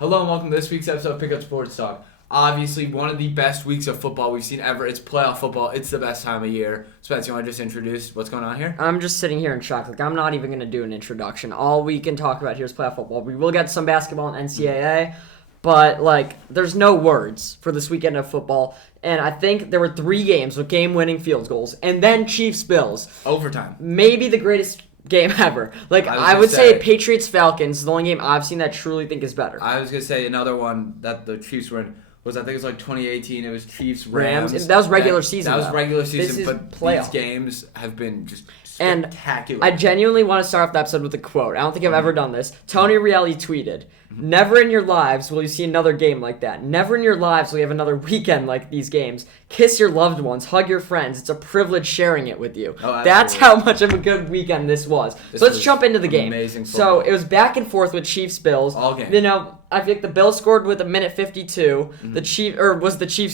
Hello and welcome to this week's episode of Pick Up Sports Talk. Obviously, one of the best weeks of football we've seen ever. It's playoff football. It's the best time of year. Spence, you want to just introduce what's going on here? I'm just sitting here in shock. I'm not even going to do an introduction. All we can talk about here is playoff football. We will get some basketball and NCAA, but, there's no words for this weekend of football. And I think there were 3 games with game-winning field goals. And then Chiefs-Bills. Overtime. Maybe the greatest game ever. I would say Patriots-Falcons is the only game I've seen that I truly think is better. I was going to say another one that the Chiefs were in was, I think it was like 2018. It was Chiefs-Rams. That was regular season. That was regular season, but playoff. these games have been just spectacular. And I genuinely want to start off the episode with a quote. I don't think I've ever done this. Tony Reali tweeted, "Never in your lives will you see another game like that. Never in your lives will you have another weekend like these games. Kiss your loved ones. Hug your friends. It's a privilege sharing it with you." That's how much of a good weekend this was. So let's jump into the game. Amazing football. So it was back and forth with Chiefs-Bills. All game. I think the Bills scored with a minute 52. The Chiefs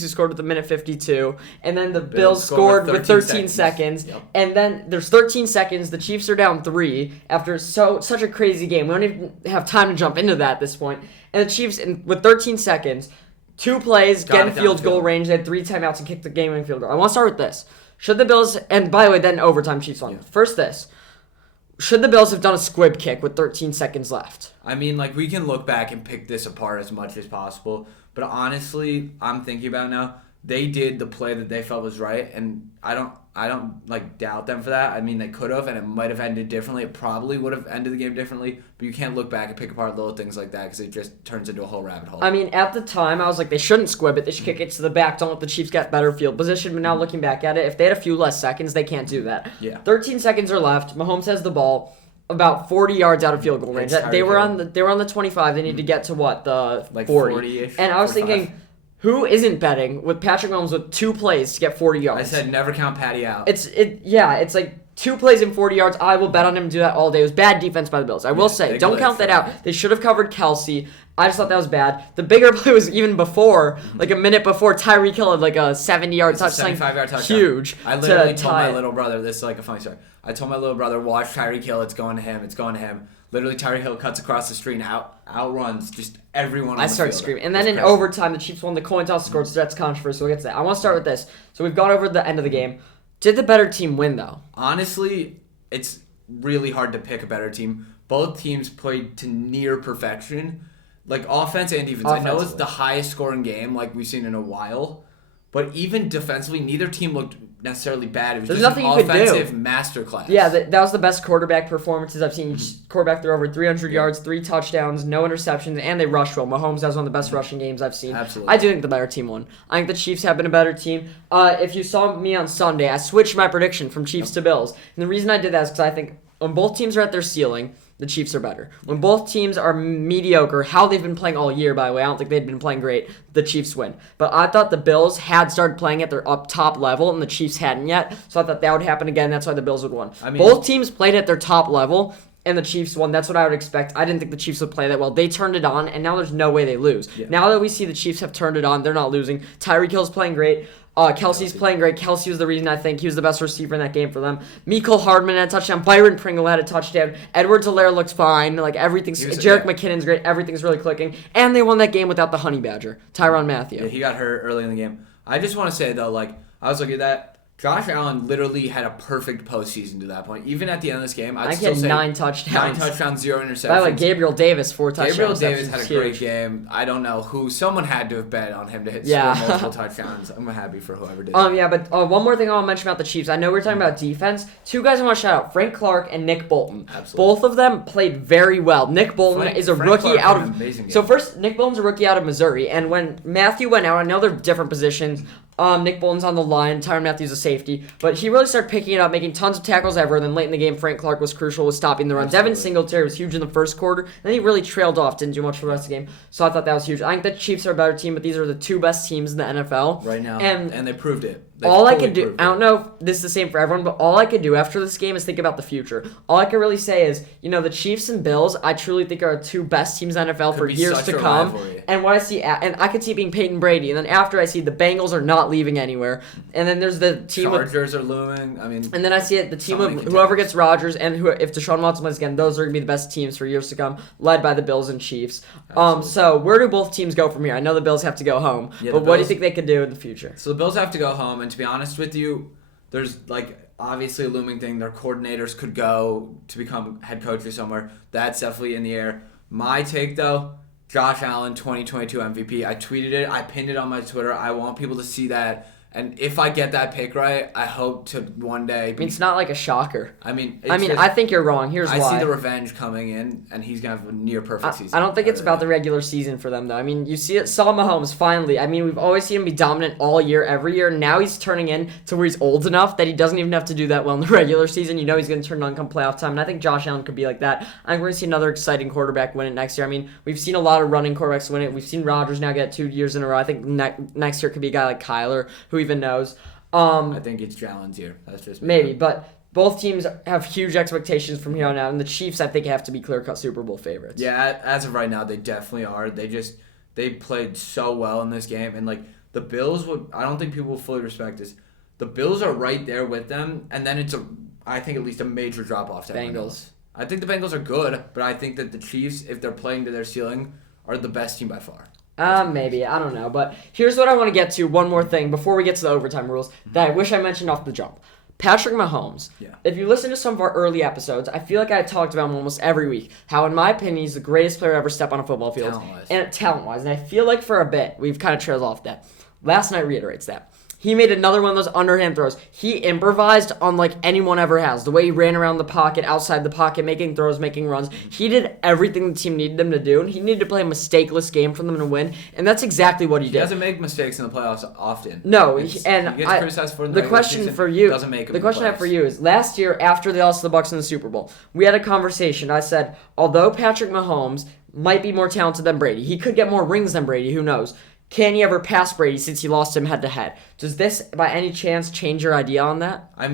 who scored with a minute 52, and then the Bills scored with 13 seconds. Yep. And then there's 13 seconds. The Chiefs are down 3 after such a crazy game. We don't even have time to jump into that at this point. And the Chiefs, with 13 seconds, 2 plays, get in field goal range. They had 3 timeouts and kicked the game-winning field goal. I want to start with this. Should the Bills, and by the way, then overtime Chiefs won. Yeah. First this. Should the Bills have done a squib kick with 13 seconds left? I mean, we can look back and pick this apart as much as possible. But honestly, I'm thinking about it now. They did the play that they felt was right, and I don't doubt them for that. I mean, they could have, and it might have ended differently. It probably would have ended the game differently, but you can't look back and pick apart little things like that because it just turns into a whole rabbit hole. I mean, at the time, I was like, they shouldn't squib it. They should kick it to the back. Don't let the Chiefs get better field position. But now looking back at it, if they had a few less seconds, they can't do that. Yeah. 13 seconds are left. Mahomes has the ball about 40 yards out of field goal range. They were on the 25. They need to get to what, the 40. 40-ish. And I was 45. thinking, who isn't betting with Patrick Mahomes with 2 plays to get 40 yards? I said never count Patty out. It's like 2 plays and 40 yards. I will bet on him to do that all day. It was bad defense by the Bills. I will say, don't count that out. They should have covered Kelsey. I just thought that was bad. The bigger play was even before, a minute before, Tyreek Hill had a 70-yard touchdown. 75-yard touchdown. Huge. I literally told my little brother, this is a funny story. I told my little brother, watch Tyreek Hill, it's going to him. Literally, Tyreek Hill cuts across the street and outruns just everyone on the field. I started screaming. And then in overtime, the Chiefs won the coin toss, scored, so that's controversial. We'll get to that. I want to start with this. So we've gone over the end of the game. Did the better team win, though? Honestly, it's really hard to pick a better team. Both teams played to near perfection, offense and defense. I know it's the highest scoring game we've seen in a while, but even defensively, neither team looked necessarily bad. It was just an offensive masterclass. Yeah, that was the best quarterback performances I've seen. Each quarterback threw over 300 yards, 3 touchdowns, no interceptions, and they rushed well. Mahomes has one of the best rushing games I've seen. Absolutely. I do think the better team won. I think the Chiefs have been a better team. If you saw me on Sunday, I switched my prediction from Chiefs to Bills. And the reason I did that is because I think when both teams are at their ceiling, the Chiefs are better. When both teams are mediocre, how they've been playing all year, by the way, I don't think they'd been playing great, the Chiefs win. But I thought the Bills had started playing at their top level, and the Chiefs hadn't yet, so I thought that would happen again. That's why the Bills would win. Both teams played at their top level, and the Chiefs won. That's what I would expect. I didn't think the Chiefs would play that well. They turned it on, and now there's no way they lose. Yeah. Now that we see the Chiefs have turned it on, they're not losing. Tyreek Hill's playing great. Kelsey's playing great. Kelsey was the reason I think he was the best receiver in that game for them. Mecole Hardman had a touchdown. Byron Pringle had a touchdown. Edwards-Helaire looked fine. Everything's Jerick McKinnon's great. Everything's really clicking. And they won that game without the Honey Badger, Tyrann Mathieu. Yeah, he got hurt early in the game. I just want to say, though, I was looking at that. Josh Allen literally had a perfect postseason to that point. Even at the end of this game, I'd still say 9 touchdowns. 9 touchdowns, 0 interceptions. By the way, Gabriel Davis, 4 touchdowns. Gabriel Davis had a great game. I don't know who. Someone had to have bet on him to score multiple touchdowns. I'm happy for whoever did. But one more thing I want to mention about the Chiefs. I know we're talking about defense. 2 guys I want to shout out: Frank Clark and Nick Bolton. Absolutely. Both of them played very well. Nick Bolton is a rookie out of. So first, Nick Bolton's a rookie out of Missouri, and when Matthew went out, I know they're different positions. Nick Bolton's on the line. Tyrann Mathieu's a safety. But he really started picking it up, making tons of tackles ever. Then late in the game, Frank Clark was crucial with stopping the run. Absolutely. Devin Singletary was huge in the first quarter. And then he really trailed off. Didn't do much for the rest of the game. So I thought that was huge. I think the Chiefs are a better team, but these are the 2 best teams in the NFL. Right now. And they proved it. all I could do, I don't know if this is the same for everyone, but all I could do after this game is think about the future. All I can really say is, the Chiefs and Bills, I truly think are the two best teams in the NFL for years to come. Rivalry. And what I see, and I could see it being Peyton Brady, and then after I see the Bengals are not leaving anywhere, and then there's the team Chargers are looming. And then I see it, the team with whoever gets Rodgers, and if Deshaun Watson plays again, those are going to be the best teams for years to come, led by the Bills and Chiefs. So where do both teams go from here? I know the Bills have to go home, but what do you think they could do in the future? So the Bills have to go home, and to be honest with you, there's obviously a looming thing. Their coordinators could go to become head coaches somewhere. That's definitely in the air. My take, though, Josh Allen, 2022 MVP. I tweeted it. I pinned it on my Twitter. I want people to see that. And if I get that pick right, I hope to one day. It's not like a shocker. I I think you're wrong. Here's why. I see the revenge coming in, and he's going to have a near-perfect season. I don't think it's about the regular season for them, though. You see it, saw Mahomes finally. We've always seen him be dominant all year, every year. Now he's turning in to where he's old enough that he doesn't even have to do that well in the regular season. He's going to turn it on come playoff time, and I think Josh Allen could be like that. I think we're going to see another exciting quarterback win it next year. We've seen a lot of running quarterbacks win it. We've seen Rodgers now get 2 years in a row. I think next year could be a guy like Kyler, who even knows. I think it's Allen's year. That's just me. Maybe, but both teams have huge expectations from here on out, and the Chiefs, I think, have to be clear-cut Super Bowl favorites. Yeah, as of right now, they definitely are. They played so well in this game, and the Bills I don't think people will fully respect this. The Bills are right there with them, and then I think at least a major drop-off to Bengals. I think the Bengals are good, but I think that the Chiefs, if they're playing to their ceiling, are the best team by far. Maybe. I don't know. But here's what I want to get to. One more thing before we get to the overtime rules that I wish I mentioned off the jump. Patrick Mahomes. Yeah. If you listen to some of our early episodes, I feel like I talked about him almost every week. How, in my opinion, he's the greatest player to ever step on a football field. Talent-wise. And I feel like for a bit, we've kind of trailed off that. Last night reiterates that. He made another one of those underhand throws. He improvised unlike anyone ever has. The way he ran around the pocket, outside the pocket, making throws, making runs. He did everything the team needed him to do, and he needed to play a mistakeless game for them to win, and that's exactly what he did. He doesn't make mistakes in the playoffs often. No, he gets criticized for the question for you. Doesn't make the question I have for you is: last year, after they lost to the Bucs in the Super Bowl, we had a conversation. I said, although Patrick Mahomes might be more talented than Brady, he could get more rings than Brady. Who knows? Can he ever pass Brady since he lost him head-to-head? Does this, by any chance, change your idea on that? I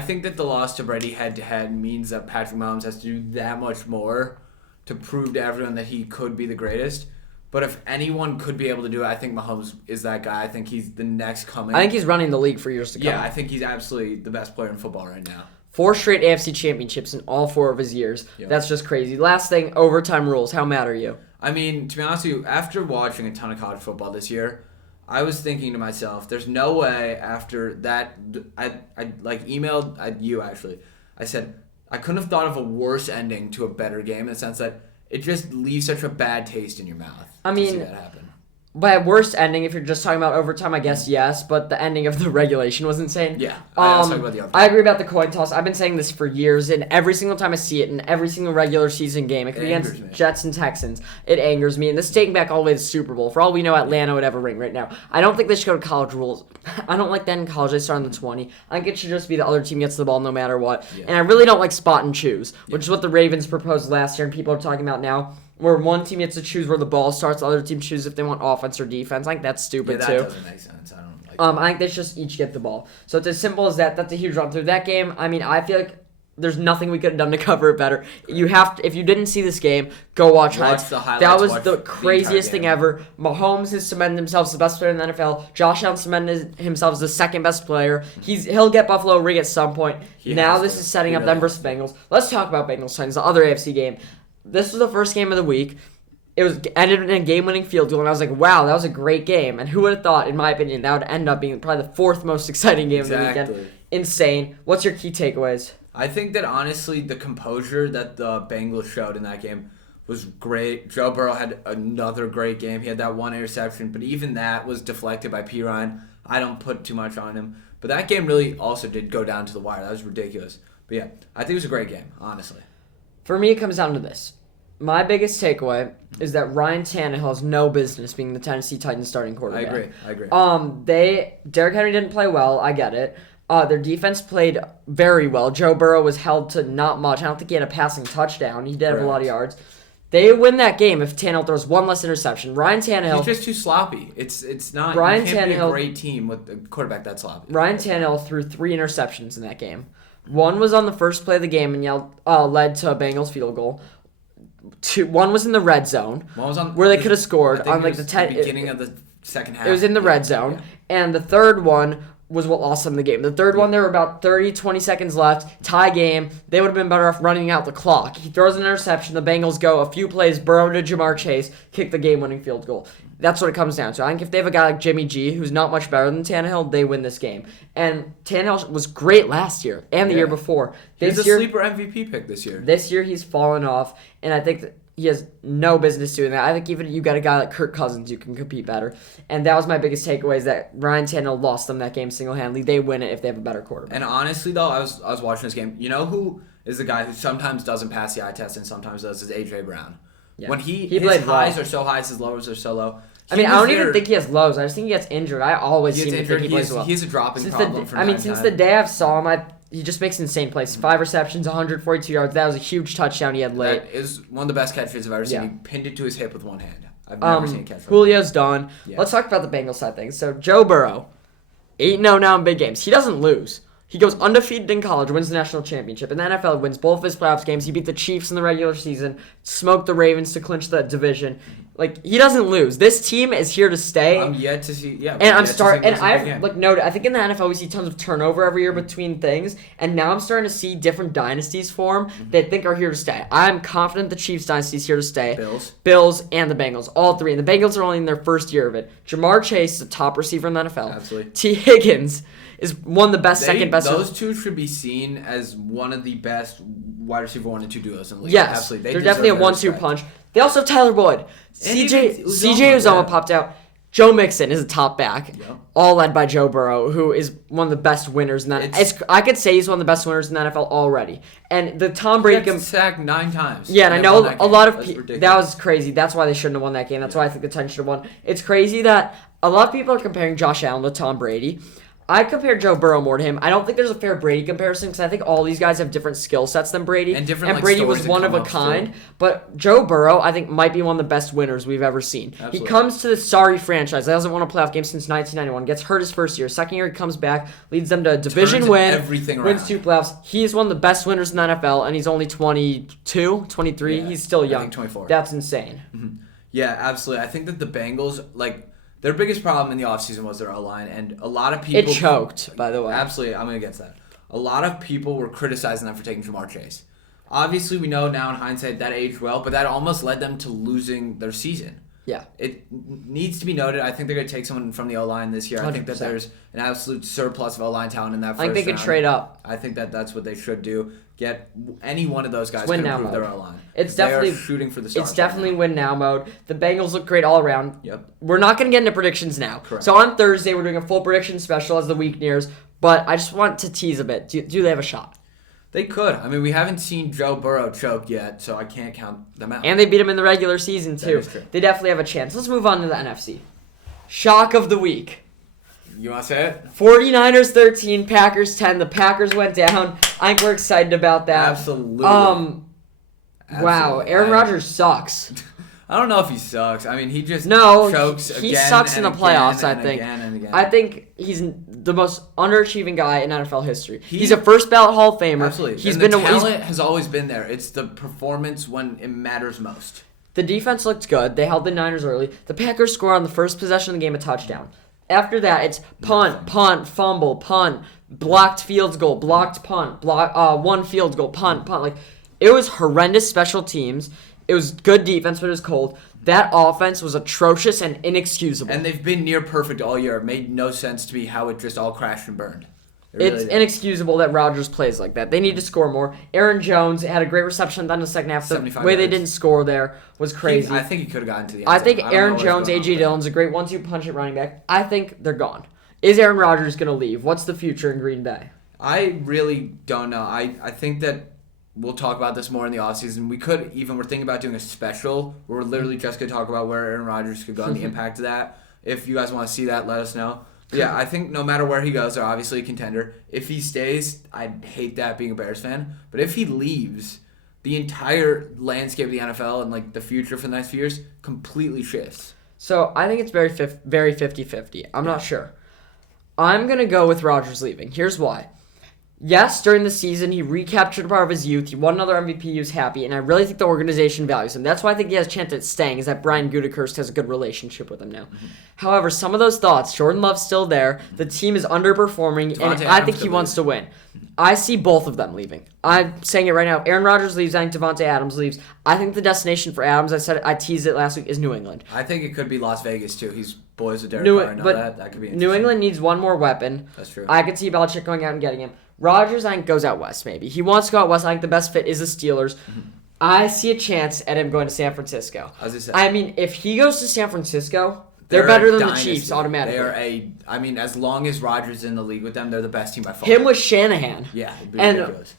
think that the loss to Brady head-to-head means that Patrick Mahomes has to do that much more to prove to everyone that he could be the greatest. But if anyone could be able to do it, I think Mahomes is that guy. I think he's the next coming. I think he's running the league for years to come. Yeah, I think he's absolutely the best player in football right now. 4 straight AFC championships in all 4 of his years. Yep. That's just crazy. Last thing, overtime rules. How mad are you? To be honest with you, after watching a ton of college football this year, I was thinking to myself, there's no way after that, I emailed you actually. I said, I couldn't have thought of a worse ending to a better game in the sense that it just leaves such a bad taste in your mouth to see that happen. By worst ending, if you're just talking about overtime, I guess yes, but the ending of the regulation was insane. Yeah, I was talking about the overtime. I agree about the coin toss. I've been saying this for years, and every single time I see it in every single regular season game, it could be against Jets and Texans, it angers me. And this is taking back all the way to the Super Bowl. For all we know, Atlanta would have a ring right now. I don't think they should go to college rules. I don't like that in college. They start on the 20. I think it should just be the other team gets the ball no matter what. Yeah. And I really don't like spot and choose, which is what the Ravens proposed last year, and people are talking about now. Where one team gets to choose where the ball starts, the other team chooses if they want offense or defense. I think that's stupid too. That doesn't make sense. I don't like that. I think they should just each get the ball. So it's as simple as that. That's a huge run through that game. I feel like there's nothing we could have done to cover it better. You have to, if you didn't see this game, go watch highlights. The highlights. That was the craziest thing ever. Mahomes has cemented himself as the best player in the NFL. Josh Allen cemented himself as the second best player. He'll get Buffalo ring at some point. Now this is setting up them versus Bengals. Let's talk about Bengals Titans, the other AFC game. This was the first game of the week. It ended in a game-winning field goal, and I was like, wow, that was a great game. And who would have thought, in my opinion, that would end up being probably the 4th most exciting game of the weekend. Insane. What's your key takeaways? I think that, honestly, the composure that the Bengals showed in that game was great. Joe Burrow had another great game. He had that one interception, but even that was deflected by P. Ryan. I don't put too much on him. But that game really also did go down to the wire. That was ridiculous. But yeah, I think it was a great game, honestly. For me, it comes down to this. My biggest takeaway is that Ryan Tannehill has no business being the Tennessee Titans starting quarterback. I agree. Derrick Henry didn't play well. I get it. Their defense played very well. Joe Burrow was held to not much. I don't think he had a passing touchdown. He did have a lot of yards. They win that game if Tannehill throws one less interception. Ryan Tannehill. He's just too sloppy. It's not. Ryan you can't be a Tannehill- great team with a quarterback that sloppy. Ryan Tannehill threw 3 interceptions in that game. One was on the first play of the game and led to a Bengals field goal. One was in the red zone, One was on where they could have scored I think on like it was the beginning of the second half. It was in the red zone, and the third one was what lost them the game. The third one, there were about 20 seconds left, tie game. They would have been better off running out the clock. He throws an interception. The Bengals go a few plays, Burrow to Jamar Chase, kick the game-winning field goal. That's what it comes down to. I think if they have a guy like Jimmy G, who's not much better than Tannehill, they win this game. And Tannehill was great last year and the year before. He's a sleeper MVP pick this year. This year he's fallen off, and I think that he has no business doing that. I think even you got a guy like Kirk Cousins, you can compete better. And that was my biggest takeaway, is that Ryan Tannehill lost them that game single-handedly. They win it if they have a better quarterback. And honestly, though, I was watching this game. You know who is the guy who sometimes doesn't pass the eye test and sometimes does? Is A.J. Brown. Yeah. When his highs are so high, his lows are so low. I don't even think he has lows. I just think he gets injured. I always seem to think he plays well. He has a dropping problem since the day I've saw him, he just makes insane plays. 5 receptions, 142 yards. That was a huge touchdown he had late. That is one of the best catches I've ever seen. He pinned it to his hip with one hand. I've never seen a catch. Julio's done. Yeah. Let's talk about the Bengals side of things. So Joe Burrow, 8-0 now in big games. He doesn't lose. He goes undefeated in college, wins the national championship. In the NFL, wins both of his playoffs games. He beat the Chiefs in the regular season, smoked the Ravens to clinch the division. Like, he doesn't lose. This team is here to stay. I'm yet to see. Yeah, and I've noted. I think in the NFL we see tons of turnover every year between things, and now I'm starting to see different dynasties form that I think are here to stay. I'm confident the Chiefs dynasty is here to stay. Bills, and the Bengals, all three. And the Bengals are only in their first year of it. Jamar Chase is the top receiver in the NFL. Absolutely. T. Higgins is one of the best, second best. Those two should be seen as one of the best wide receiver 1 and 2 duos in the league. Yes, absolutely. They're definitely a 1-2 punch. They also have Tyler Boyd. CJ Uzomah popped out. Joe Mixon is a top back, all led by Joe Burrow, who is one of the best winners in that. I could say he's one of the best winners in the NFL already. And the Tom Brady got sacked 9 times. Yeah, and I know a lot of people. That was crazy. That's why they shouldn't have won that game. That's why I think the Titans should have won. It's crazy that a lot of people are comparing Josh Allen to Tom Brady. I compare Joe Burrow more to him. I don't think there's a fair Brady comparison because I think all these guys have different skill sets than Brady. And Brady was one of a kind. But Joe Burrow, I think, might be one of the best winners we've ever seen. Absolutely. He comes to the sorry franchise. He hasn't won a playoff game since 1991. Gets hurt his first year. Second year, he comes back, leads them to a division win, wins 2 playoffs. He's one of the best winners in the NFL, and he's only 22, 23. Yeah, he's still young. I think 24. That's insane. Mm-hmm. Yeah, absolutely. I think that the Bengals, their biggest problem in the offseason was their O-line, and a lot of people... It choked, by the way. Absolutely, I'm going to get to that. A lot of people were criticizing them for taking Jamar Chase. Obviously, we know now in hindsight that aged well, but that almost led them to losing their season. Yeah. It needs to be noted. I think they're going to take someone from the O-line this year. 100%. I think that there's an absolute surplus of O-line talent in that first round. I think they could trade up. I think that that's what they should do. Get any one of those guys to improve their O-line. It's definitely shooting for the stars. It's definitely win now mode. The Bengals look great all around. Yep. We're not going to get into predictions now. Correct. So on Thursday, we're doing a full prediction special as the week nears. But I just want to tease a bit. Do they have a shot? They could. I mean, we haven't seen Joe Burrow choke yet, so I can't count them out. And they beat him in the regular season, too. That is true. They definitely have a chance. Let's move on to the NFC. Shock of the week. You want to say it? 49ers 13, Packers 10. The Packers went down. I think we're excited about that. Absolutely. Wow, Aaron Rodgers sucks. I don't know if he sucks. I mean, he just chokes again. He sucks in the playoffs, I think. Again and again. I think he's the most underachieving guy in NFL history. He's a first ballot Hall of Famer. Absolutely. The talent has always been there. It's the performance when it matters most. The defense looked good. They held the Niners early. The Packers score on the first possession of the game a touchdown. After that, it's punt, fumble, punt, blocked field goal, blocked punt, one field goal, punt. Like, it was horrendous special teams. It was good defense, but it was cold. That offense was atrocious and inexcusable. And they've been near perfect all year. It made no sense to me how it just all crashed and burned. It's inexcusable that Rodgers plays like that. They need to score more. Aaron Jones had a great reception in the second half. The way they didn't score there was crazy. I think he could have gotten to the end. I think Aaron Jones, A.J. Dillon's a great 1-2 punch at running back. I think they're gone. Is Aaron Rodgers going to leave? What's the future in Green Bay? I really don't know. I think that we'll talk about this more in the offseason. We're thinking about doing a special where we're literally just going to talk about where Aaron Rodgers could go and the impact of that. If you guys want to see that, let us know. Yeah, I think no matter where he goes, they're obviously a contender. If he stays, I'd hate that being a Bears fan. But if he leaves, the entire landscape of the NFL and like the future for the next few years completely shifts. So I think it's very 50-50. I'm not sure. I'm going to go with Rodgers leaving. Here's why. Yes, during the season, he recaptured part of his youth. He won another MVP. He was happy. And I really think the organization values him. That's why I think he has a chance at staying, is that Brian Gutekunst has a good relationship with him now. Mm-hmm. However, some of those thoughts, Jordan Love's still there. The team is underperforming, and I think he wants to win. I see both of them leaving. I'm saying it right now. Aaron Rodgers leaves. I think Devontae Adams leaves. I think the destination for Adams, I teased it last week, is New England. I think it could be Las Vegas, too. He's boys with Derek Carr. That could be interesting. New England needs one more weapon. That's true. I could see Belichick going out and getting him. Rodgers, I think, goes out west, maybe. He wants to go out west. I think the best fit is the Steelers. Mm-hmm. I see a chance at him going to San Francisco. I mean, if he goes to San Francisco, they're better than the Chiefs automatically. As long as Rodgers is in the league with them, they're the best team by far. Him with Shanahan. Yeah, it'd be ridiculous.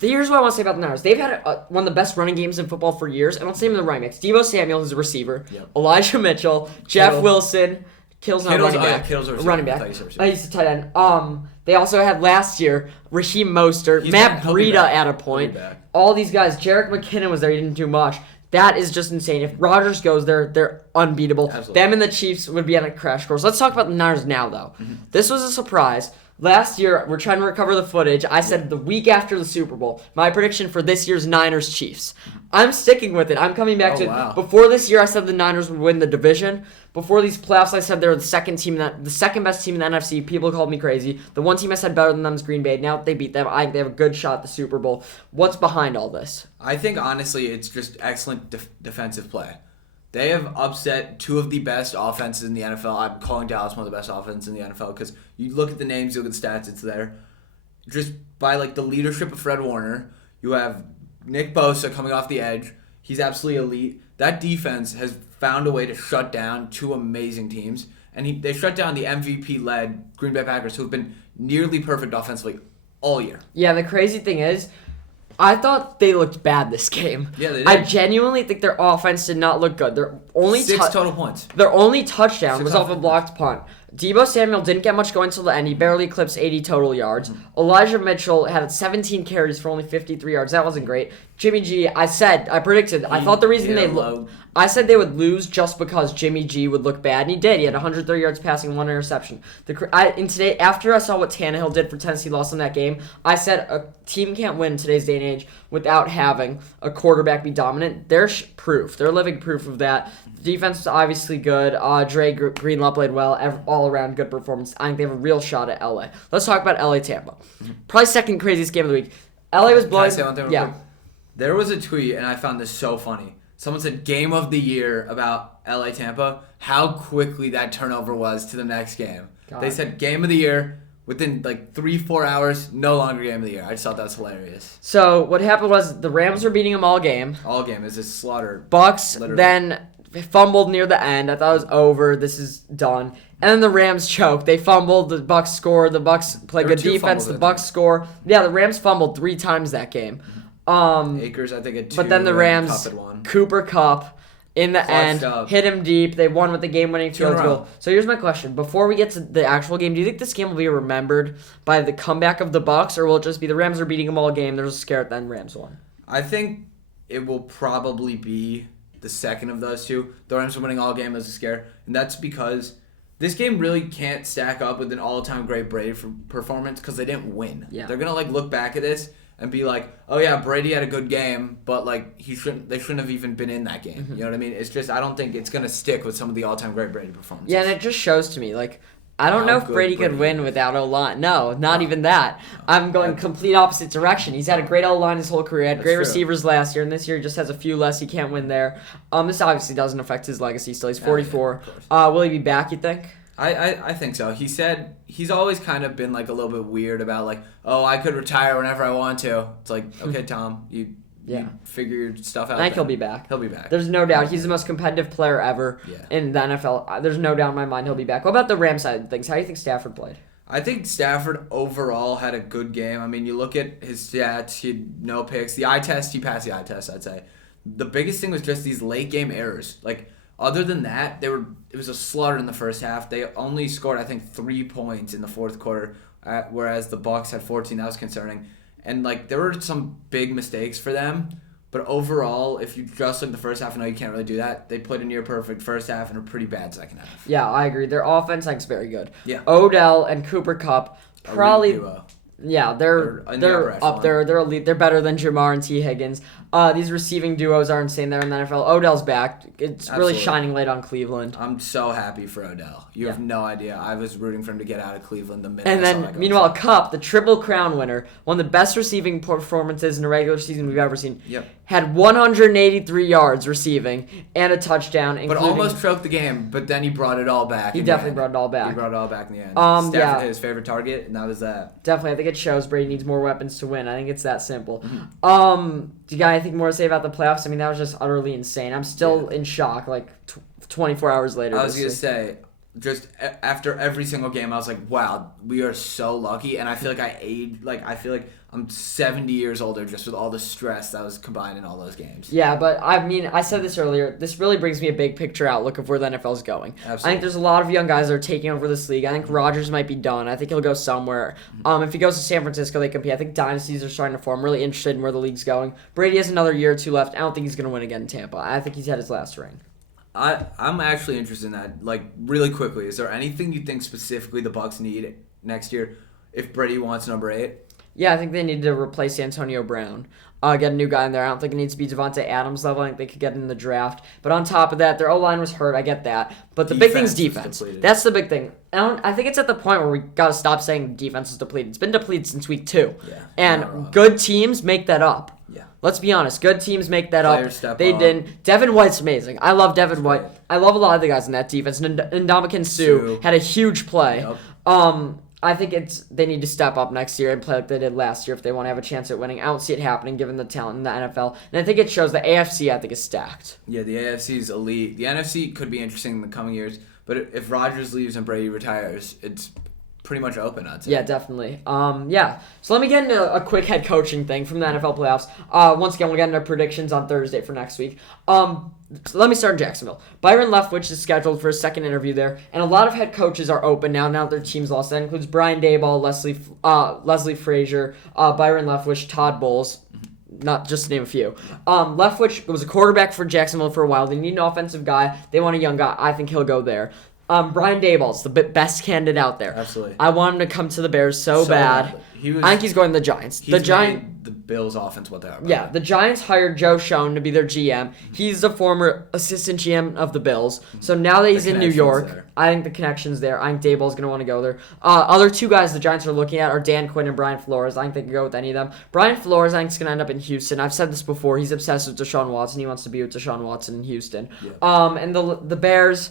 Here's what I want to say about the Niners. They've had one of the best running games in football for years. I don't say him in the right mix. Deebo Samuel is a receiver. Yep. Elijah Mitchell, Jeff Wilson. Kittle's not running back. Kittle's a running back. He's a tight end. They also had last year Raheem Mostert, Matt Breida at a point. All these guys. Jerick McKinnon was there. He didn't do much. That is just insane. If Rodgers goes there, they're unbeatable. Absolutely. Them and the Chiefs would be on a crash course. Let's talk about the Niners now, though. Mm-hmm. This was a surprise. Last year, we're trying to recover the footage. I said the week after the Super Bowl, my prediction for this year's Niners-Chiefs. I'm sticking with it. I'm coming back to it. Before this year, I said the Niners would win the division. Before these playoffs, I said they were the second best team in the NFC. People called me crazy. The one team I said better than them is Green Bay. Now they beat them. I think they have a good shot at the Super Bowl. What's behind all this? I think, honestly, it's just excellent defensive play. They have upset two of the best offenses in the NFL. I'm calling Dallas one of the best offenses in the NFL because you look at the names, you look at the stats, it's there. Just by the leadership of Fred Warner, you have Nick Bosa coming off the edge. He's absolutely elite. That defense has found a way to shut down two amazing teams. And they shut down the MVP-led Green Bay Packers, who have been nearly perfect offensively all year. Yeah, the crazy thing is, I thought they looked bad this game. Yeah, they did. I genuinely think their offense did not look good. Their only 6 total points. Their only touchdown was off a blocked punt. Deebo Samuel didn't get much going until the end. He barely eclipsed 80 total yards. Mm-hmm. Elijah Mitchell had 17 carries for only 53 yards. That wasn't great. Jimmy G, I predicted. I thought the reason I said they would lose just because Jimmy G would look bad, and he did. He had 130 yards passing, 1 interception. After I saw what Tannehill did for Tennessee, lost in that game, I said a team can't win in today's day and age without having a quarterback be dominant. They're proof. They're living proof of that. The defense is obviously good. Dre Greenlaw played well. All around good performance. I think they have a real shot at LA. Let's talk about LA Tampa. Probably second craziest game of the week. LA was blowing. Can I say one thing real quick? There was a tweet, and I found this so funny. Someone said game of the year about LA Tampa. How quickly that turnover was to the next game. God. They said game of the year. Within 3-4 hours, no longer game of the year. I just thought that was hilarious. So what happened was the Rams were beating them all game. All game. It's a slaughter. Bucks then fumbled near the end. I thought it was over. This is done. And then the Rams choked. They fumbled. The Bucks scored. The Bucks played good defense. The Bucks score. Yeah, the Rams fumbled 3 times that game. Akers, I think, had 2. But then the Rams, Cooper Kupp, in the end, hit him deep. They won with the game-winning field goal. So here's my question. Before we get to the actual game, do you think this game will be remembered by the comeback of the Bucks, or will it just be the Rams are beating them all game, there's a scare, then Rams won? I think it will probably be the second of those two. The Rams are winning all game as a scare, and that's because this game really can't stack up with an all-time great Brady performance because they didn't win. Yeah. They're going to look back at this and be like, oh yeah, Brady had a good game, but they shouldn't have even been in that game. Mm-hmm. You know what I mean? It's just, I don't think it's going to stick with some of the all-time great Brady performances. Yeah, and it just shows to me, I don't know if Brady could win without O-line. No, not even that. I'm going complete opposite direction. He's had a great O-line his whole career. He had great receivers last year, and this year he just has a few less. He can't win there. This obviously doesn't affect his legacy still. He's 44. Will he be back, you think? I think so. He said he's always kind of been a little bit weird about I could retire whenever I want to. It's okay, Tom, you figure your stuff out. I think he'll be back. He'll be back. There's no doubt. He's the most competitive player ever in the NFL. There's no doubt in my mind he'll be back. What about the Rams side of things? How do you think Stafford played? I think Stafford overall had a good game. I mean, you look at his stats, he had no picks. The eye test, he passed the eye test, I'd say. The biggest thing was just these late game errors. Other than that, it was a slaughter in the first half. They only scored, I think, 3 points in the fourth quarter, whereas the Bucs had 14. That was concerning. And, like, there were some big mistakes for them. But overall, if you just look at the first half, I know you can't really do that. They played a near-perfect first half and a pretty bad second half. Yeah, I agree. Their offense, I think, is very good. Yeah. Odell and Cooper Kupp probably... duo. Yeah, they're up there. They're elite. They're better than Jamar and T. Higgins. These receiving duos are insane there in the NFL. Odell's back. It's really shining light on Cleveland. I'm so happy for Odell. You have no idea. I was rooting for him to get out of Cleveland the minute And I saw then, meanwhile, Kupp, the Triple Crown winner, one of the best receiving performances in a regular season we've ever seen, had 183 yards receiving and a touchdown. But almost choked the game, but then he brought it all back. He definitely brought it all back. He brought it all back in the end. Stafford hit his favorite target, and that was that. Definitely. I think it shows Brady needs more weapons to win. I think it's that simple. Do you got anything more to say about the playoffs? I mean, that was just utterly insane. I'm still in shock, like, 24 hours later. I was going to say, just after every single game, I was like, wow, we are so lucky. And I feel like I feel like I'm 70 years older just with all the stress that was combined in all those games. Yeah, but I mean, I said this earlier. This really brings me a big picture outlook of where the NFL is going. Absolutely. I think there's a lot of young guys that are taking over this league. I think Rodgers might be done. I think he'll go somewhere. If he goes to San Francisco, they compete. I think dynasties are starting to form. I'm really interested in where the league's going. Brady has another year or two left. I don't think he's going to win again in Tampa. I think he's had his last ring. I'm actually interested in that. Like, really quickly, is there anything you think specifically the Bucs need next year if Brady wants number 8? Yeah, I think they need to replace Antonio Brown. Get a new guy in there. I don't think it needs to be Devontae Adams level. I think they could get in the draft. But on top of that, their O-line was hurt. I get that. But the big thing is defense. That's the big thing. I think it's at the point where we got to stop saying defense is depleted. It's been depleted since week 2. Yeah, and good teams make that up. Yeah. Let's be honest. Good teams make that up. They up. didn't. Devin White's amazing. I love Devin White. I love a lot of the guys in that defense. Ndamukong Suh had a huge play. Yep. I think they need to step up next year and play like they did last year if they want to have a chance at winning. I don't see it happening given the talent in the NFL. And I think it shows the AFC, I think, is stacked. Yeah, the AFC is elite. The NFC could be interesting in the coming years. But if Rodgers leaves and Brady retires, it's pretty much open, I'd say. Yeah, definitely. So let me get into a quick head coaching thing from the NFL playoffs. Once again, we'll get into predictions on Thursday for next week. So let me start in Jacksonville. Byron Leftwich is scheduled for a second interview there, and a lot of head coaches are open now that their team's lost. That includes Brian Daboll, Leslie Frazier, Byron Leftwich, Todd Bowles, not just to name a few. Leftwich was a quarterback for Jacksonville for a while. They need an offensive guy. They want a young guy. I think he'll go there. Brian Daboll's the best candidate out there. Absolutely. I want him to come to the Bears so bad. I think he's going to the Giants. Made the Bills' offense what they are. Yeah, the Giants hired Joe Schoen to be their GM. He's the former assistant GM of the Bills. So now that he's in New York, I think the connection's there. I think Daboll's going to want to go there. Other two guys the Giants are looking at are Dan Quinn and Brian Flores. I think they can go with any of them. Brian Flores, I think, is going to end up in Houston. I've said this before. He's obsessed with Deshaun Watson. He wants to be with Deshaun Watson in Houston. Yeah. And the Bears...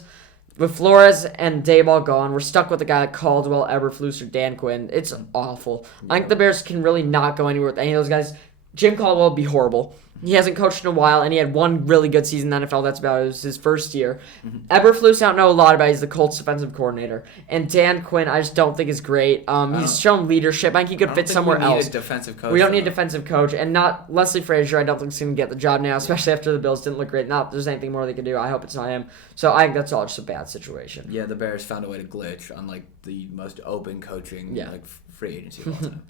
With Flores and Daboll gone, we're stuck with a guy like Caldwell, Eberflus, or Dan Quinn. It's awful. I think the Bears can really not go anywhere with any of those guys. Jim Caldwell would be horrible. He hasn't coached in a while, and he had one really good season in the NFL. That's about it. It was his first year. Eberflus, I don't know a lot about. He's the Colts defensive coordinator. And Dan Quinn, I just don't think is great. He's shown leadership. I think he could fit somewhere else. We don't need a defensive coach. And not Leslie Frazier, I don't think he's going to get the job now, especially after the Bills didn't look great. Not if there's anything more they could do. I hope it's not him. So I think that's all just a bad situation. Yeah, the Bears found a way to glitch on the most open coaching free agency of all time.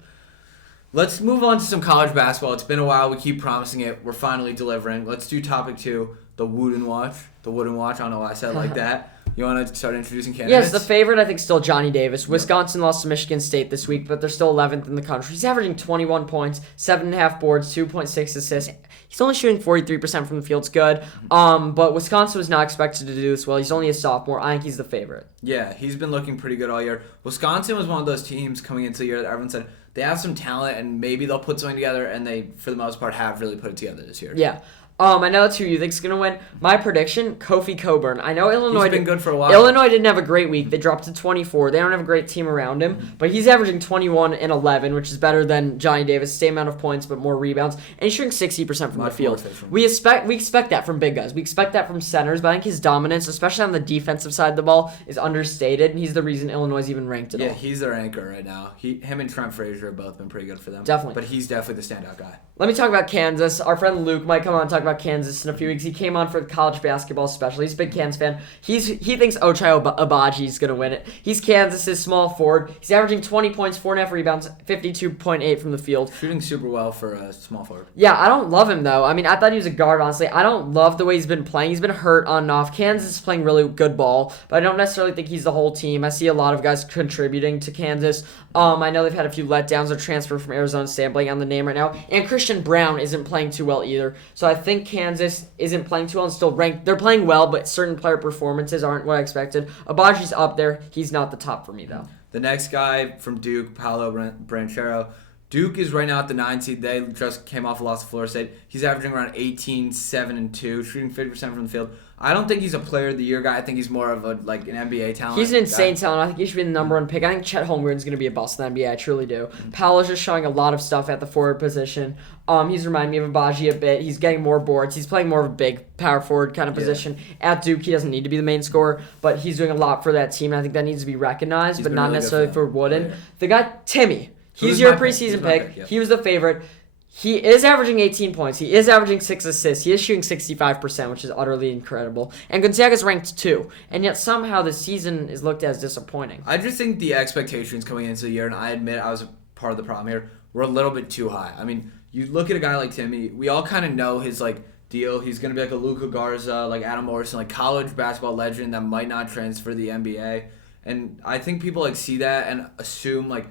Let's move on to some college basketball. It's been a while. We keep promising it. We're finally delivering. Let's do topic 2, the Wooden Watch. The Wooden Watch. I don't know why I said it like that. You want to start introducing candidates? Yes, the favorite, I think, still Johnny Davis. Wisconsin lost to Michigan State this week, but they're still 11th in the country. He's averaging 21 points, 7.5 boards, 2.6 assists. He's only shooting 43% from the field. It's good. But Wisconsin was not expected to do this well. He's only a sophomore. I think he's the favorite. Yeah, he's been looking pretty good all year. Wisconsin was one of those teams coming into the year that everyone said they have some talent and maybe they'll put something together, and they, for the most part, have really put it together this year. Yeah. I know that's who you think's going to win. My prediction, Kofi Cockburn. I know Illinois... He's been good for a while. Illinois didn't have a great week. They dropped to 24. They don't have a great team around him. But he's averaging 21 and 11, which is better than Johnny Davis. Same amount of points, but more rebounds. And he's shooting 60% from the field. We expect that from big guys. We expect that from centers. But I think his dominance, especially on the defensive side of the ball, is understated. And he's the reason Illinois is even ranked at all. Yeah, he's their anchor right now. Him and Trent Frazier have both been pretty good for them. Definitely. But he's definitely the standout guy. Let me talk about Kansas. Our friend Luke might come on and talk about about Kansas in a few weeks. He came on for college basketball special. He's a big Kansas fan. He thinks Ochai Agbaji is going to win it. He's Kansas's small forward. He's averaging 20 points, 4.5 rebounds, 52.8 from the field. Shooting super well for a small forward. Yeah, I don't love him, though. I mean, I thought he was a guard, honestly. I don't love the way he's been playing. He's been hurt on and off. Kansas is playing really good ball, but I don't necessarily think he's the whole team. I see a lot of guys contributing to Kansas. I know they've had a few letdowns. They're transferred from Arizona State, blanking on the name right now. And Christian Brown isn't playing too well either. So I think Kansas isn't playing too well and still ranked. They're playing well, but certain player performances aren't what I expected. Abaji's up there. He's not the top for me, though. The next guy from Duke, Paolo Branchero. Duke is right now at the 9 seed. They just came off a loss to Florida State. He's averaging around 18, 7, and 2, shooting 50% from the field. I don't think he's a player of the year guy. I think he's more of an NBA talent. He's an insane talent. I think he should be the number one pick. I think Chet Holmgren's going to be a bust in the NBA. I truly do. Paolo's just showing a lot of stuff at the forward position. He's reminding me of Abaji a bit. He's getting more boards. He's playing more of a big power forward kind of position. At Duke, he doesn't need to be the main scorer, but he's doing a lot for that team. I think that needs to be recognized, but not really necessarily for Wooden. Yeah. The guy, Timmy. He's your preseason pick. Yep. He was the favorite. He is averaging 18 points. He is averaging 6 assists. He is shooting 65%, which is utterly incredible. And Gonzaga's ranked 2. And yet somehow this season is looked as disappointing. I just think the expectations coming into the year, and I admit I was a part of the problem here, were a little bit too high. I mean, you look at a guy like Timmy, we all kind of know his deal. He's going to be like a Luka Garza, like Adam Morrison, like college basketball legend that might not transfer to the NBA. And I think people see that and assume like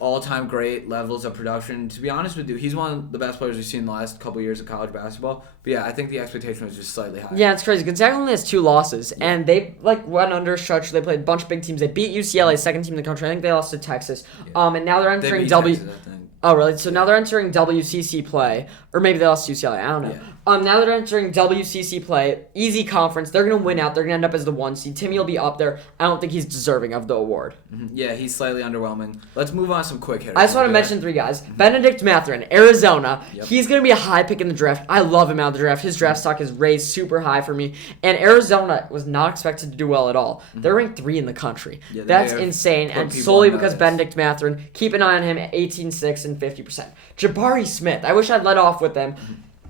all-time great levels of production. To be honest with you, he's one of the best players we've seen in the last couple of years of college basketball. But yeah, I think the expectation was just slightly high. Yeah, it's crazy. Gonzaga only has 2 losses, and they went under a stretch. They played a bunch of big teams. They beat UCLA, second team in the country. I think they lost to Texas. Yeah. And now they're entering Texas, I think. Oh, really? So now they're entering WCC play. Or maybe they lost to UCLA. I don't know. Yeah. Now they're entering WCC play. Easy conference. They're going to win out. They're going to end up as the 1 seed. Timmy will be up there. I don't think he's deserving of the award. Mm-hmm. Yeah, he's slightly underwhelming. Let's move on to some quick hitters. I just want to mention 3 guys. Benedict Mathurin, Arizona. Yep. He's going to be a high pick in the draft. I love him out of the draft. His draft stock is raised super high for me. And Arizona was not expected to do well at all. Mm-hmm. They're ranked 3 in the country. Yeah, that's insane. And solely because Benedict Mathurin. Keep an eye on him at 18-6 and 50%. Jabari Smith. I wish I'd let off with them.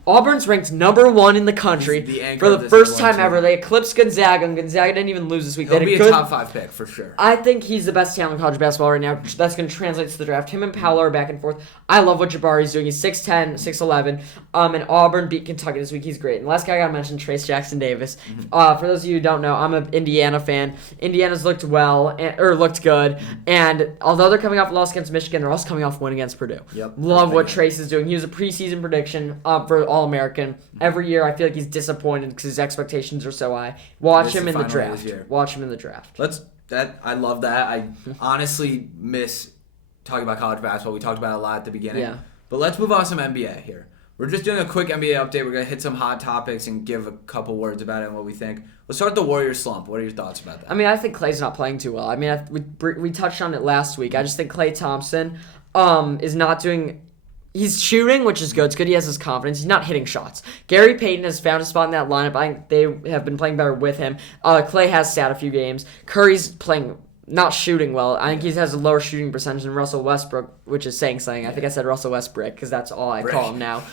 Auburn's ranked number 1 in the country for the first time ever. They eclipsed Gonzaga, and Gonzaga didn't even lose this week. He'll be a top 5 pick for sure. I think he's the best talent in college basketball right now. That's going to translate to the draft. Him and Paolo are back and forth. I love what Jabari's doing. He's 6'10", 6'11". And Auburn beat Kentucky this week. He's great. And last guy I got to mention, Trace Jackson Davis. For those of you who don't know, I'm an Indiana fan. Indiana's looked looked good. And although they're coming off a loss against Michigan, they're also coming off a win against Purdue. Yep. Love what Trace is doing. He was a preseason prediction for All-American. Every year, I feel like he's disappointed because his expectations are so high. Watch him in the draft. I love that. I honestly miss talking about college basketball. We talked about it a lot at the beginning. Yeah. But let's move on to some NBA here. We're just doing a quick NBA update. We're going to hit some hot topics and give a couple words about it and what we think. Let's start with the Warriors slump. What are your thoughts about that? I mean, I think Klay's not playing too well. I mean, we touched on it last week. I just think Klay Thompson is not doing... He's shooting, which is good. It's good he has his confidence. He's not hitting shots. Gary Payton has found a spot in that lineup. I think they have been playing better with him. Klay has sat a few games. Curry's playing, not shooting well. I think he has a lower shooting percentage than Russell Westbrook, which is saying something. I think I said Russell Westbrook because that's all I call him now.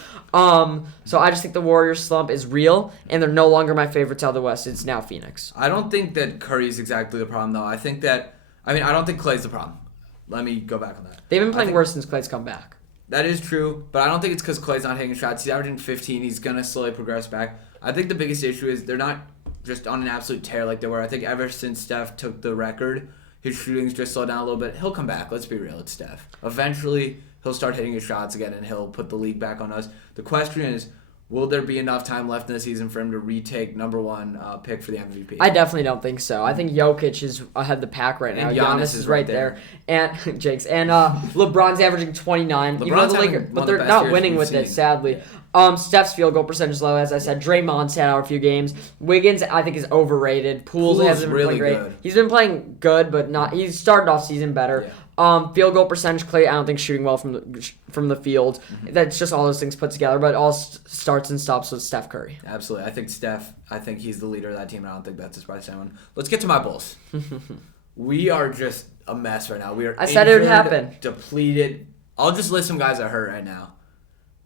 So I just think the Warriors slump is real, and they're no longer my favorites out of the West. It's now Phoenix. I don't think that Curry's exactly the problem, though. I don't think Klay's the problem. Let me go back on that. They've been playing worse since Klay's come back. That is true, but I don't think it's because Klay's not hitting shots. He's averaging 15. He's going to slowly progress back. I think the biggest issue is they're not just on an absolute tear like they were. I think ever since Steph took the record, his shooting's just slowed down a little bit. He'll come back. Let's be real. It's Steph. Eventually, he'll start hitting his shots again, and he'll put the league back on us. The question is, will there be enough time left in the season for him to retake number 1 pick for the MVP? I definitely don't think so. I think Jokic is ahead of the pack right now. And Giannis is right there. And Jake's. And LeBron's averaging 29. But they're not winning with it, sadly. Steph's field goal percentage is low, as I said. Draymond's had out a few games. Wiggins, I think, is overrated. Pools hasn't been really playing great. Good. He's been playing good, but not. He's started off season better. Yeah. Field goal percentage, Klay, I don't think shooting well from the field. Mm-hmm. That's just all those things put together, but it all starts and stops with Steph Curry. Absolutely. I think he's the leader of that team, and I don't think that's a surprise to anyone. Let's get to my Bulls. We are just a mess right now. We are said it would happen. Depleted. I'll just list some guys that hurt right now.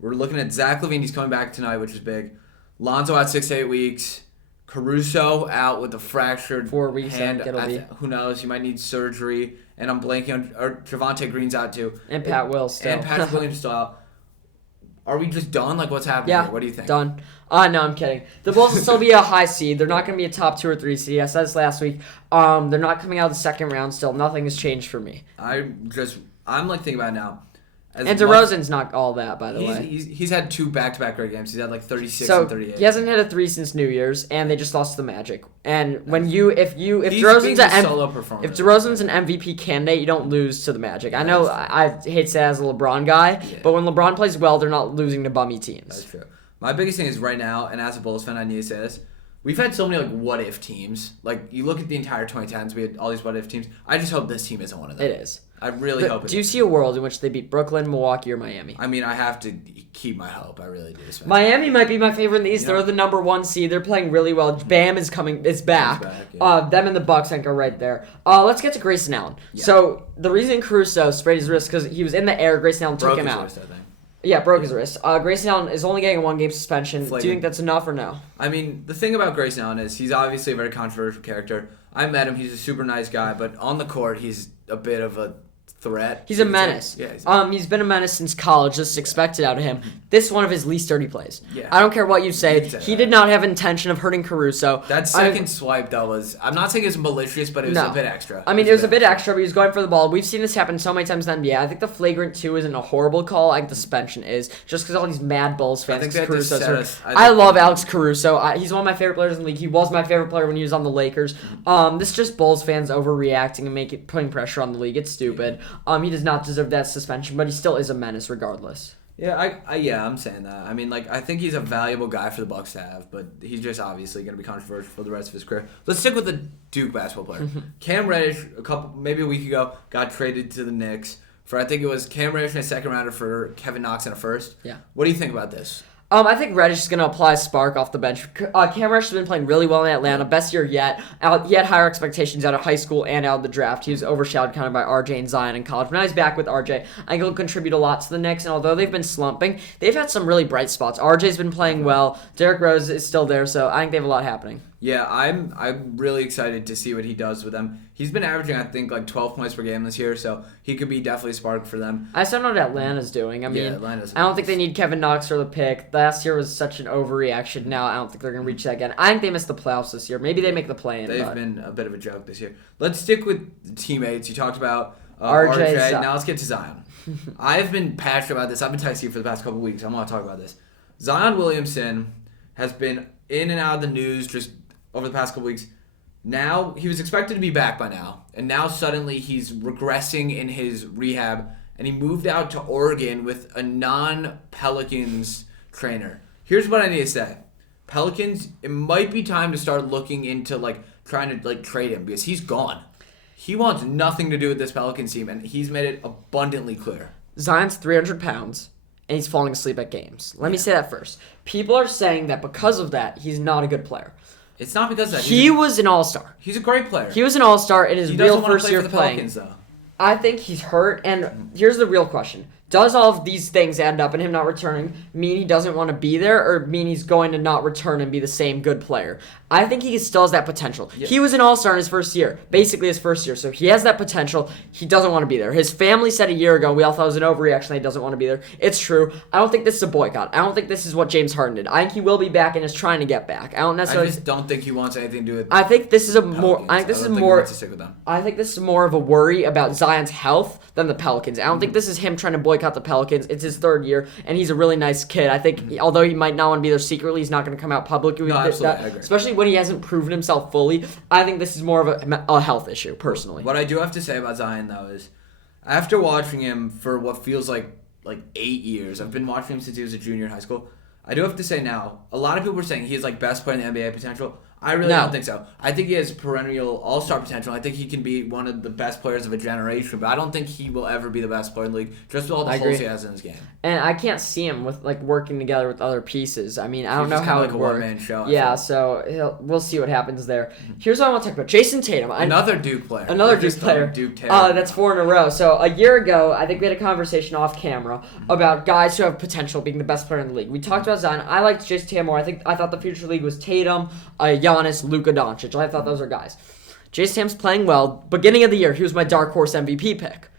We're looking at Zach LaVine. He's coming back tonight, which is big. Lonzo out 6 to 8 weeks. Caruso out with a fractured 4 weeks, hand. I think it'll be. Who knows? He might need surgery. And I'm blanking on... Or Javonte Green's out too. And Pat Will still. And Patrick Williams still out. Are we just done? Like, what's happening here? What do you think? Done. No, I'm kidding. The Bulls will still be a high seed. They're not going to be a top 2 or 3 seed. I said this last week. They're not coming out of the second round still. Nothing has changed for me. I'm like thinking about it now. And DeRozan's not all that, by the way. He's had 2 back-to-back great games. He's had like 36 so and 38. He hasn't hit a 3 since New Year's, and they just lost to the Magic. And if DeRozan's an MVP candidate, you don't lose to the Magic. I know I hate to say that as a LeBron guy, but when LeBron plays well, they're not losing to bummy teams. That's true. My biggest thing is right now, and as a Bulls fan, I need to say this. We've had so many like what-if teams. Like, you look at the entire 2010s, we had all these what-if teams. I just hope this team isn't one of them. It is. I really hope it is. Do you see a world in which they beat Brooklyn, Milwaukee, or Miami? I mean, I have to keep my hope. I really do. Miami might be my favorite in the East. They're the number 1 seed. They're playing really well. Bam is coming. It's back. Them and the Bucks, I think, are right there. Let's get to Grayson Allen. Yeah. So, the reason Caruso sprayed his wrist because he was in the air. Grayson Allen took him out. Wrist, I think. Yeah, broke his wrist. Grayson Allen is only getting a 1-game suspension. Do you think that's enough or no? I mean, the thing about Grayson Allen is he's obviously a very controversial character. I met him. He's a super nice guy, but on the court, he's a bit of a threat. He's a menace. He's been a menace since college. This is expected out of him. This is one of his least dirty plays. Yeah. I don't care what you say. He did not have intention of hurting Caruso. That second swipe, though, was... I'm not saying it was malicious, but it was a bit extra. I mean, it was a bit extra, but he was going for the ball. We've seen this happen so many times in the NBA. I think the flagrant 2 isn't a horrible call. I think the suspension is. Just because all these mad Bulls fans... I love Alex Caruso. He's one of my favorite players in the league. He was my favorite player when he was on the Lakers. This is just Bulls fans overreacting and putting pressure on the league. It's stupid. He does not deserve that suspension, but he still is a menace regardless. Yeah, I'm saying that. I mean, like, I think he's a valuable guy for the Bucks to have, but he's just obviously going to be controversial for the rest of his career. Let's stick with the Duke basketball player. Cam Reddish, maybe a week ago, got traded to the Knicks for, I think it was Cam Reddish and a second rounder for Kevin Knox and a first. Yeah. What do you think about this? I think Reddish is going to apply spark off the bench. Cam Reddish has been playing really well in Atlanta. Best year yet. He had higher expectations out of high school and out of the draft. He was overshadowed kind of by RJ and Zion in college. But now he's back with RJ. I think he'll contribute a lot to the Knicks. And although they've been slumping, they've had some really bright spots. RJ's been playing well. Derrick Rose is still there. So I think they have a lot happening. Yeah, I'm really excited to see what he does with them. He's been averaging, I think, like 12 points per game this year, so he could be definitely a spark for them. I still don't know what Atlanta's doing. I mean, I don't think they need Kevin Knox for the pick. Last year was such an overreaction. Now I don't think they're going to reach that again. I think they missed the playoffs this year. Maybe they make the play-in. They've been a bit of a joke this year. Let's stick with teammates. You talked about RJ. Now let's get to Zion. I've been passionate about this. I've been texting you for the past couple weeks. I want to talk about this. Zion Williamson has been in and out of the news just over the past couple weeks. Now, he was expected to be back by now, and now suddenly he's regressing in his rehab, and he moved out to Oregon with a non-Pelicans trainer. Here's what I need to say. Pelicans, it might be time to start looking into, trying to, trade him, because he's gone. He wants nothing to do with this Pelicans team, and he's made it abundantly clear. Zion's 300 pounds, and he's falling asleep at games. Let me say that first. People are saying that because of that, he's not a good player. It's not because of that. He was an all-star. He's a great player. He was an all-star in his real first year playing. Pelicans, though. I think he's hurt, and here's the real question. Does all of these things end up in him not returning mean he doesn't want to be there, or mean he's going to not return and be the same good player? I think he still has that potential. Yeah. He was an all-star in his first year, basically his first year, so he has that potential. He doesn't want to be there. His family said a year ago, we all thought it was an overreaction that he doesn't want to be there. It's true. I don't think this is a boycott. I don't think this is what James Harden did. I think he will be back and is trying to get back. I just don't think he wants anything to do with. I think this is more of a worry about Zion's health than the Pelicans. I don't think this is him trying to boycott the Pelicans. It's his third year, and he's a really nice kid. I think, although he might not want to be there secretly, he's not going to come out publicly. Absolutely, I agree. Especially when he hasn't proven himself fully. I think this is more of a health issue, personally. What I do have to say about Zion, though, is after watching him for what feels like 8 years, I've been watching him since he was a junior in high school. I do have to say now, a lot of people were saying he's best player in the NBA potential. I really No. don't think so. I think he has perennial all-star potential. I think he can be one of the best players of a generation, but I don't think he will ever be the best player in the league just with all the holes he has in his game. And I can't see him with working together with other pieces. I mean, I don't know He's how like it a works. one-man show. Yeah, so we'll see what happens there. Here's what I want to talk about: Jason Tatum. Another Duke player. Another Duke player. That's 4 in a row. So a year ago, I think we had a conversation off camera about guys who have potential being the best player in the league. We talked about Zion. I liked Jason Tatum more. I thought the future league was Tatum, Giannis, Luka Doncic. I thought those were guys. Jason Tatum's playing well. Beginning of the year, he was my dark horse MVP pick.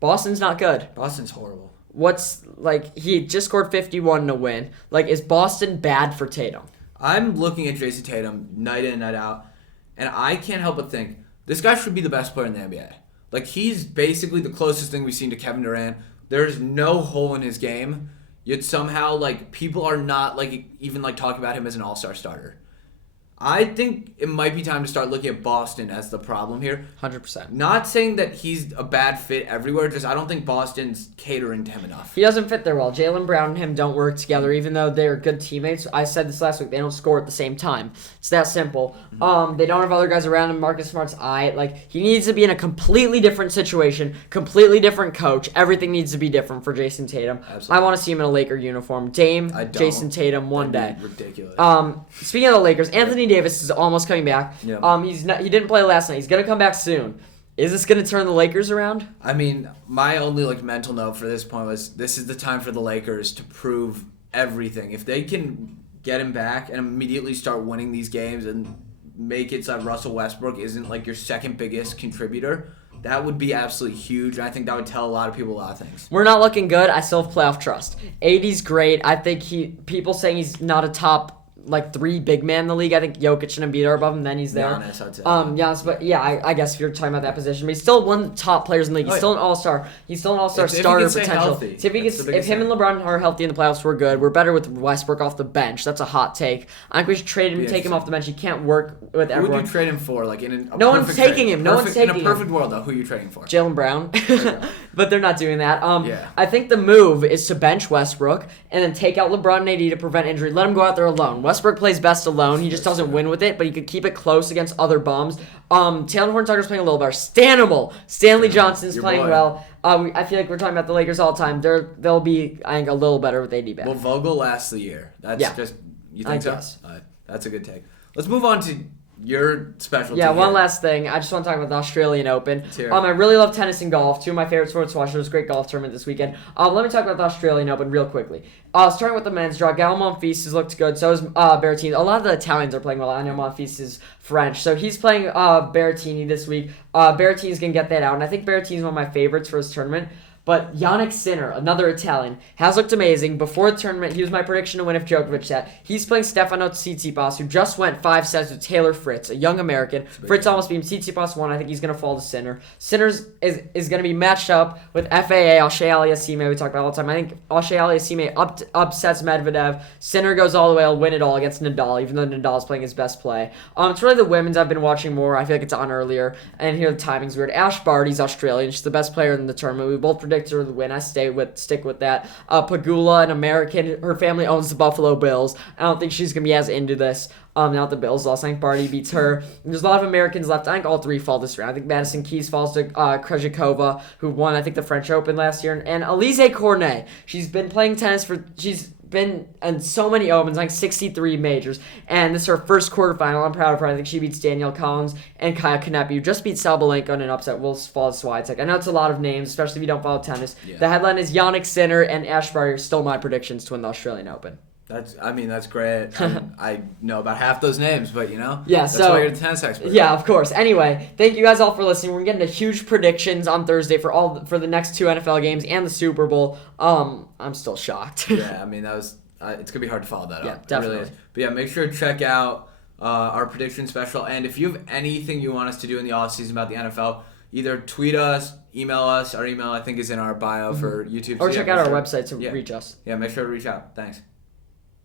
Boston's not good. Boston's horrible. He just scored 51 to win. Is Boston bad for Tatum? I'm looking at Jason Tatum night in and night out, and I can't help but think this guy should be the best player in the NBA. He's basically the closest thing we've seen to Kevin Durant. There's no hole in his game, yet somehow people are not even talking about him as an all-star starter. I think it might be time to start looking at Boston as the problem here. 100%. Not saying that he's a bad fit everywhere, just I don't think Boston's catering to him enough. He doesn't fit there well. Jaylen Brown and him don't work together, even though they're good teammates. I said this last week. They don't score at the same time. It's that simple. They don't have other guys around him. Marcus Smart's he needs to be in a completely different situation, completely different coach. Everything needs to be different for Jason Tatum. Absolutely. I want to see him in a Laker uniform. Dame, Jason Tatum, one day. Ridiculous. Speaking of the Lakers, Anthony Davis is almost coming back. Yeah. He didn't play last night. He's gonna come back soon. Is this gonna turn the Lakers around? I mean, my only mental note for this point was this is the time for the Lakers to prove everything. If they can get him back and immediately start winning these games and make it so that Russell Westbrook isn't your second biggest contributor, that would be absolutely huge. And I think that would tell a lot of people a lot of things. We're not looking good. I still have playoff trust. AD's great. I think people saying he's not a top 3 big man in the league. I think Jokic and Embiid are above him. Then he's there. Giannis, I'd say. Giannis, but yeah, I guess if you're talking about that position, but he's still one of the top players in the league. He's still an all-star. He's still an all-star starter potential. So if him and LeBron are healthy in the playoffs, we're good. We're better with Westbrook off the bench. That's a hot take. I think we should trade him and take him off the bench. He can't work with everyone. Who would you trade him for? No one's taking him. No one's taking him. In a perfect world, though, who are you trading for? Jaylen Brown. But they're not doing that. Yeah. I think the move is to bench Westbrook and then take out LeBron and AD to prevent injury. Let him go out there alone. Westbrook plays best alone. He just doesn't win with it, but he could keep it close against other bums. Taylor Horton-Tucker's playing a little better. Stanley Johnson's playing well. I feel like we're talking about the Lakers all the time. They'll be, I think, a little better with AD back. Well, Vogel lasts the year. You think so? Guess. That's a good take. Let's move on to your specialty. Yeah, one last thing. I just want to talk about the Australian Open. I really love tennis and golf. 2 of my favorite sports to watch. There was a great golf tournament this weekend. Let me talk about the Australian Open real quickly. Starting with the men's draw, Gael Monfils has looked good. So is Berrettini. A lot of the Italians are playing well. I know Monfils is French. So he's playing Berrettini this week. Berrettini's going to get that out. And I think Berrettini's one of my favorites for his tournament. But Yannick Sinner, another Italian, has looked amazing. Before the tournament, he was my prediction to win if Djokovic sat. He's playing Stefano Tsitsipas, who just went 5 sets with Taylor Fritz, a young American. Fritz almost beat him. Tsitsipas won. I think he's going to fall to Sinner. Sinner is going to be matched up with FAA, Alshay Aliassime, we talk about all the time. I think Alshay Aliassime upsets Medvedev. Sinner goes all the way. He'll win it all against Nadal, even though Nadal's playing his best play. It's really the women's I've been watching more. I feel like it's on earlier. And here the timing's weird. Ash Barty's Australian. She's the best player in the tournament. We both predicted her to win. I stick with that. Pagula, an American. Her family owns the Buffalo Bills. I don't think she's going to be as into this. Now the Bills lost. I think Barty beats her. There's a lot of Americans left. I think all 3 fall this round. I think Madison Keys falls to Krejcikova, who won, I think, the French Open last year. And Alizé Cornet. She's been playing tennis she's been in so many Opens, like 63 majors. And this is her first quarterfinal. I'm proud of her. I think she beats Danielle Collins and Kaya Kanepi, who just beat Sabalenka in an upset. Will fall to Swiatek. I know it's a lot of names, especially if you don't follow tennis. Yeah. The headline is Yannick Sinner and Ash Barty are still my predictions to win the Australian Open. That's great. I know about half those names, but yeah, that's why you're the tennis expert. Yeah, of course. Anyway, thank you guys all for listening. We're getting to huge predictions on Thursday for the next 2 NFL games and the Super Bowl. I'm still shocked. Yeah, I mean that was it's gonna be hard to follow that up. Yeah, definitely. It really is. But yeah, make sure to check out our prediction special, and if you have anything you want us to do in the offseason about the NFL, either tweet us, email us. Our email I think is in our bio for YouTube. Or check out our website to reach us. Yeah, make sure to reach out. Thanks.